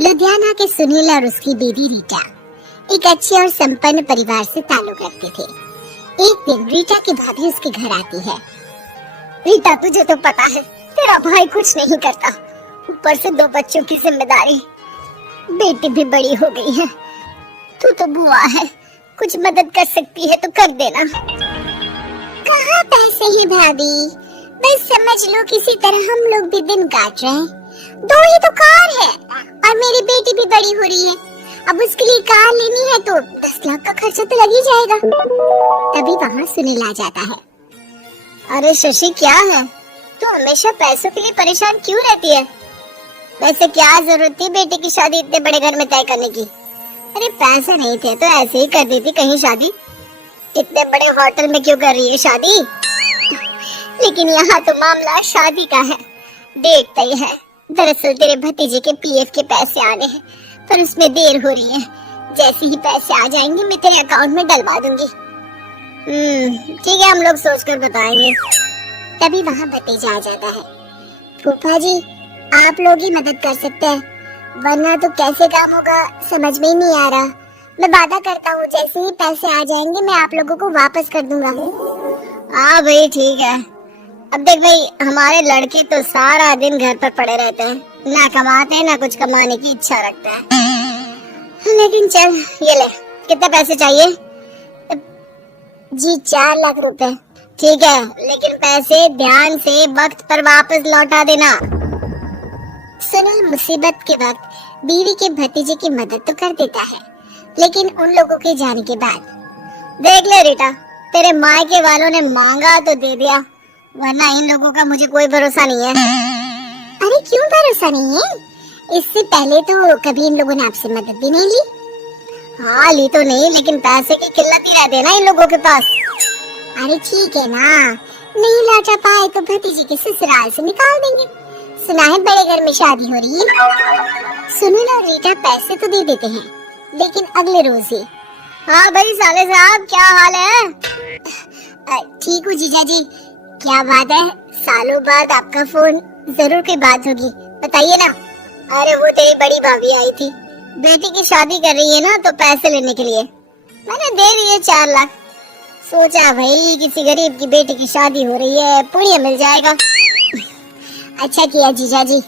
लुधियाना के सुनील और उसकी बेटी रीटा एक अच्छे और संपन्न परिवार से ताल्लुक रखते थे। एक दिन रीटा की भाभी उसके घर आती है। रीटा, तुझे तो पता है तेरा भाई कुछ नहीं करता, ऊपर से 2 बच्चों की जिम्मेदारी, बेटी भी बड़ी हो गई है, तू तो बुआ है, कुछ मदद कर सकती है तो कर देना। कहाँ पैसे ही भाभी, बस समझ लो किसी तरह हम लोग भी दिन काट रहे हैं। 2 ही तो कार है और मेरी बेटी भी बड़ी हो रही है, अब उसके लिए कार लेनी है तो 10 लाख का खर्चा तो लग ही जाएगा। तभी वहाँ सुनील आ जाता है। अरे शशि, क्या है, तू हमेशा पैसों के लिए परेशान क्यों रहती है? वैसे क्या जरूरत थी बेटी की शादी इतने बड़े घर में तय करने की? अरे पैसे नहीं थे तो ऐसे ही कर देती कहीं शादी, इतने बड़े होटल में क्यों कर रही है शादी? लेकिन यहाँ तो मामला शादी का है, डेट तय है। दरअसल तेरे भतीजे के पीएफ के पैसे आने हैं पर उसमें देर हो रही है, जैसे ही पैसे आ जाएंगे मैं तेरे अकाउंट में डलवा दूंगी। ठीक है, हम लोग सोच कर बताएंगे। तभी वहाँ भतीजा आ जाता है। फूफा जी, आप लोग ही मदद कर सकते हैं, वरना तो कैसे काम होगा समझ में ही नहीं आ रहा। मैं वादा करता हूँ जैसे ही पैसे आ जाएंगे मैं आप लोगों को वापस कर दूंगा। हाँ भाई ठीक है। अब देख भाई, हमारे लड़के तो सारा दिन घर पर पड़े रहते हैं, ना कमाते हैं ना कुछ कमाने की इच्छा रखते हैं। लेकिन चल ये ले, कितने पैसे चाहिए? जी 4 लाख रुपए। ठीक है, लेकिन पैसे ध्यान से वक्त पर वापस लौटा देना। सुनील मुसीबत के वक्त बीवी के भतीजे की मदद तो कर देता है, लेकिन उन लोगों के जाने के बाद देख ले रीटा, तेरे मायके वालों ने मांगा तो दे दिया, वरना इन लोगों का मुझे कोई भरोसा नहीं है। अरे क्यों भरोसा नहीं है? इससे पहले तो कभी इन लोगों ने आपसे मदद भी नहीं ली। हाँ ली तो नहीं, लेकिन पैसे की किल्लत ही रहती है ना इन लोगों के पास। अरे ठीक है ना, नहीं लौटा पाए तो भतीजे के ससुराल से निकाल देंगे, सुना है बड़े घर में शादी हो रही है। सुनील और रीटा पैसे तो दे देते हैं, लेकिन अगले रोज ही। हाँ भाई साले साहब, क्या हाल है? ठीक हूँ जीजा जी। क्या बात है, सालों बाद आपका फोन, जरूर कोई बात होगी, बताइए ना। अरे वो तेरी बड़ी भाभी आई थी, बेटी की शादी कर रही है ना, तो पैसे लेने के लिए मैंने दे दिए 4 लाख। सोचा भाई किसी गरीब की बेटी की शादी हो रही है, पुण्य मिल जाएगा। अच्छा किया जीजा जी,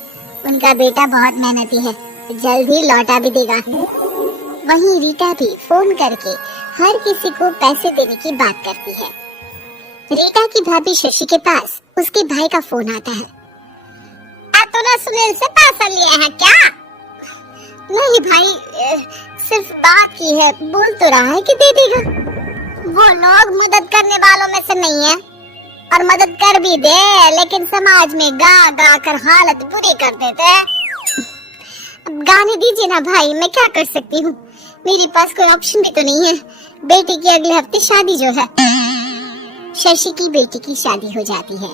उनका बेटा बहुत मेहनती है, जल्द ही लौटा भी देगा। वहीं रीटा भी फोन करके हर किसी को पैसे देने की बात करती है। रीटा की भाभी शशि के पास उसके भाई का फोन आता है। तूने सुनील से पैसा लिया है क्या? नहीं भाई, सिर्फ बात की है, बोल तो रहा है कि दे देगा। वो लोग मदद करने वालों में से नहीं है, और मदद कर भी दे लेकिन समाज में गा गा कर हालत बुरी कर देते हैं। अब गाने दीजिए ना भाई, मैं क्या कर सकती हूँ, मेरे पास कोई ऑप्शन भी तो नहीं है। बेटी की अगले हफ्ते शादी जो है। शशि की बेटी की शादी हो जाती है,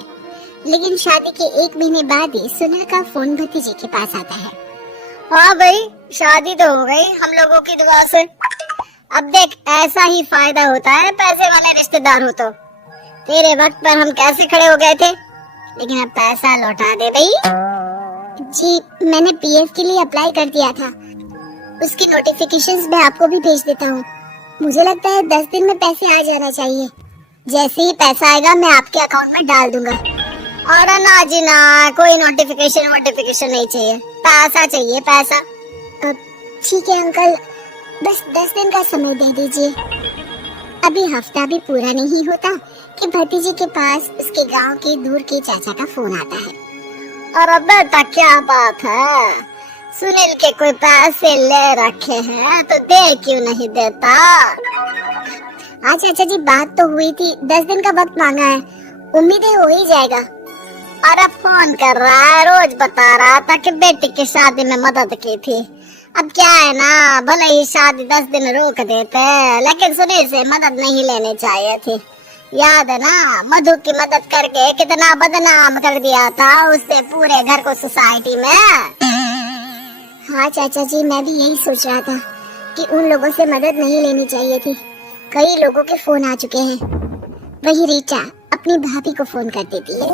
लेकिन शादी के 1 महीने बाद ही सुनील का फोन भतीजे के पास आता है। हाँ भाई, शादी तो हो गई हम लोगों की दुआ से। अब देख, ऐसा ही फायदा होता है पैसे वाले रिश्तेदार हो तो। तेरे वक्त पर हम कैसे खड़े हो गए थे, लेकिन अब पैसा लौटा दे भाई। जी मैंने पीएफ के लिए अप्लाई कर दिया था, उसकी नोटिफिकेशंस मैं आपको भी भेज देता हूँ। मुझे लगता है 10 दिन में पैसे आ जाना चाहिए। जैसे ही पैसा आएगा मैं आपके अकाउंट में डाल दूंगा। और ना जी ना, कोई नोटिफिकेशन नहीं चाहिए, पैसा चाहिए पैसा। ठीक है अंकल, बस 10 दिन का समय दे दीजिए। अभी हफ्ता भी पूरा नहीं होता कि भतीजे के पास उसके गांव के दूर के चाचा का फोन आता है। और अब तक क्या बात है, सुनील के कोई पैसे ले रखे हैं तो दे क्यों नहीं देता? हाँ चाचा जी, बात तो हुई थी, 10 दिन का वक्त मांगा है, उम्मीद है हो ही जाएगा। और अब फोन कर रहा है, रोज बता रहा था कि बेटी की शादी में मदद की थी। अब क्या है ना, भले ही शादी 10 दिन रोक देते, लेकिन सुनील से मदद नहीं लेनी चाहिए थी। याद है ना, मधु की मदद करके कितना बदनाम कर दिया था उससे पूरे घर को सोसाइटी में। हाँ चाचा जी, मैं भी यही सोच रहा था कि उन लोगों से मदद नहीं लेनी चाहिए थी। कई लोगों के फोन आ चुके हैं। वही रीटा अपनी भाभी को फोन कर देती है।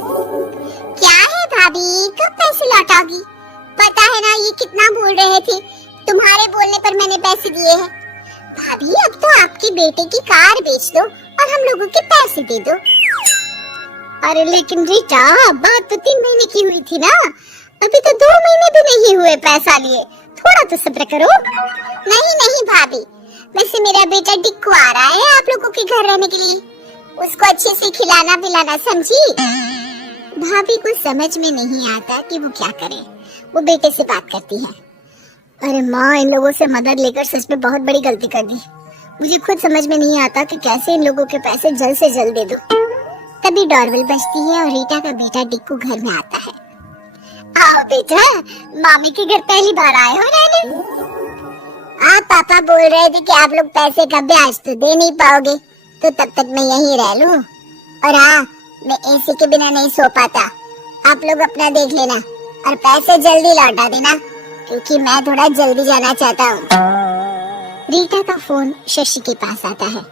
क्या है भाभी, कब पैसे लौटाओगी? पता है ना ये कितना बोल रहे थे, तुम्हारे बोलने पर मैंने पैसे दिए हैं। भाभी अब तो आपके बेटे की कार बेच दो और हम लोगों के पैसे दे दो। अरे लेकिन रीटा, बात तो 3 महीने की हुई थी ना, अभी तो 2 महीने भी नहीं हुए पैसा लिए, थोड़ा तो सब्र करो। नहीं नहीं भाभी, वैसे मेरा बेटा डिक्कू आ रहा है आप लोगों के घर रहने के लिए, उसको अच्छे से खिलाना पिलाना, समझी? भाभी को समझ में नहीं आता कि वो क्या करे, वो बेटे से बात करती है। अरे माँ, इन लोगों से मदद लेकर सच में बहुत बड़ी गलती कर दी। मुझे खुद समझ में नहीं आता कि कैसे इन लोगों के पैसे जल्द से जल्द दे दूं। तभी डोरबेल बजती है और रीटा का बेटा डिक्कू घर में आता है। आओ बेटा, मामी के घर पहली बार आए हो रहने? आप पापा बोल रहे थे कि आप लोग पैसे का ब्याज तो दे नहीं पाओगे, तो तब तक मैं यहीं रह लूं। और हाँ, मैं एसी के बिना नहीं सो पाता, आप लोग अपना देख लेना और पैसे जल्दी लौटा देना, क्योंकि मैं थोड़ा जल्दी जाना चाहता हूँ। रीटा का फोन शशि के पास आता है।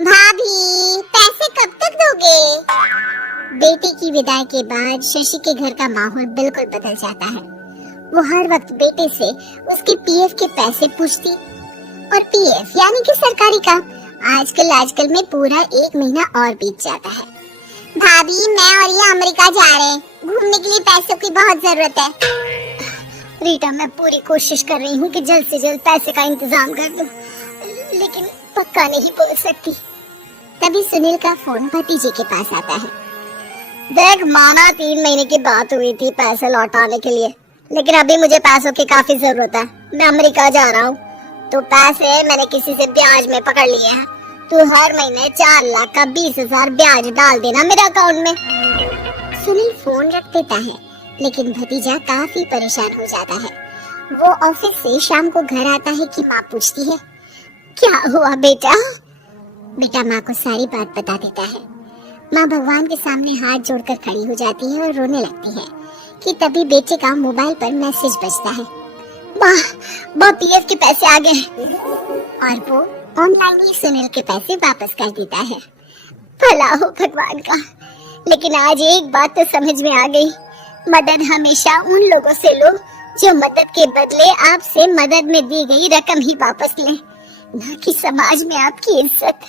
भाभी, पैसे कब तक दोगे? बेटे की विदाई के बाद शशि के घर का माहौल बिल्कुल बदल जाता है। वो हर वक्त बेटे से उसके पीएफ के पैसे पूछती, और पीएफ यानी कि सरकारी काम। आजकल में पूरा 1 महीना और बीत जाता है। भाभी, मैं और ये अमेरिका जा रहे हैं, घूमने के लिए पैसों की बहुत जरूरत है। रीटा, मैं पूरी कोशिश कर रही हूँ कि जल्द से जल्द पैसे का इंतजाम कर दूं, लेकिन पक्का नहीं बोल सकती। तभी सुनील का फोन भतीजे के पास आता है। देख माना, 3 महीने की बात हुई थी पैसे लौटाने के लिए, लेकिन अभी मुझे पैसों की काफी जरूरत है। मैं अमेरिका जा रहा हूँ, तो पैसे मैंने किसी से ब्याज में पकड़ लिए हैं। तू हर महीने 4 लाख का 20,000 ब्याज डाल देना मेरे अकाउंट में। सुनील फोन रख देता है, लेकिन भतीजा काफी परेशान हो जाता है। वो ऑफिस से शाम को घर आता है कि माँ पूछती है, क्या हुआ बेटा? बेटा माँ को सारी बात बता देता है। माँ भगवान के सामने हाथ जोड़कर खड़ी हो जाती है और रोने लगती है कि तभी बेटे का मोबाइल पर मैसेज बजता है। माँ, पीएफ के पैसे आ गए। और वो ऑनलाइन ही सुनील के पैसे वापस कर देता है। भला हो भगवान का। लेकिन आज एक बात तो समझ में आ गई, मदद हमेशा उन लोगों से लो जो मदद के बदले आपसे मदद में दी गई रकम ही वापस लें, न कि समाज में आपकी इज्जत।